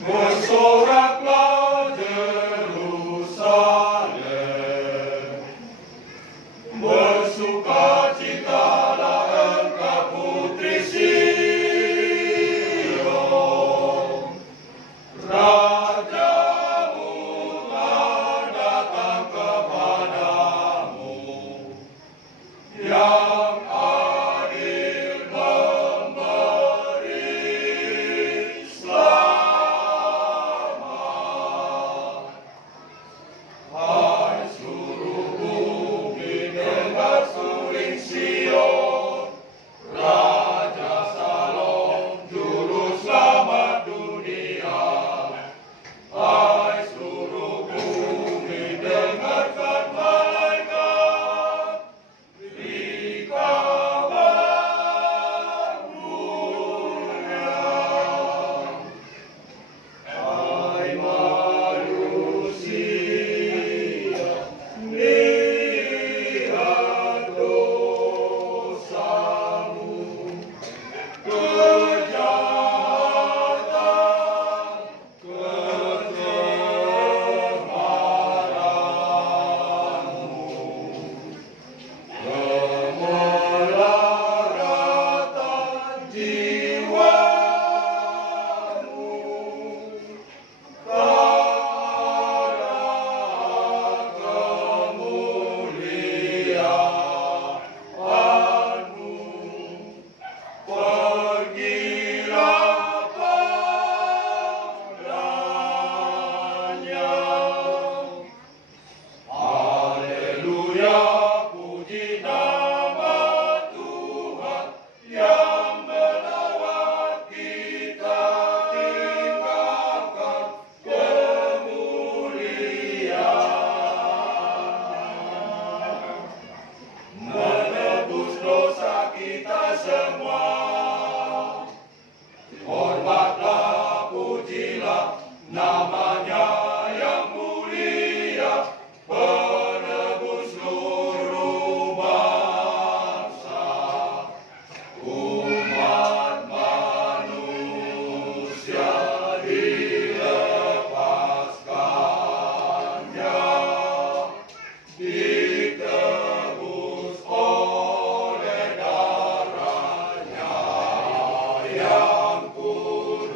Bersoraklah Yerusalem, bersukacitalah engkau putri Sion, Rajamu telah datang kepadamu, yang adil memberi selamat. Hai seluruh bumi, dengar suling Sion, Raja Salom, Juru Selamat dunia. Hai seluruh bumi, dengarkan malaikat, beri kabar dunia. Hai manusia, lihat dosamu, kejahatan, kecemaranmu, kemelaratan jiwamu, karena kemuliaanmu. Pergilah padanya. Haleluya, puji nama Tuhan yang melawat kita, tinggalkan kemuliaan, menebus dosa kita semua. Hormatlah, pujilah namanya yang mulia, penebus seluruh bangsa. Umat manusia dilepaskannya, ditebus oleh darahnya yang kudus.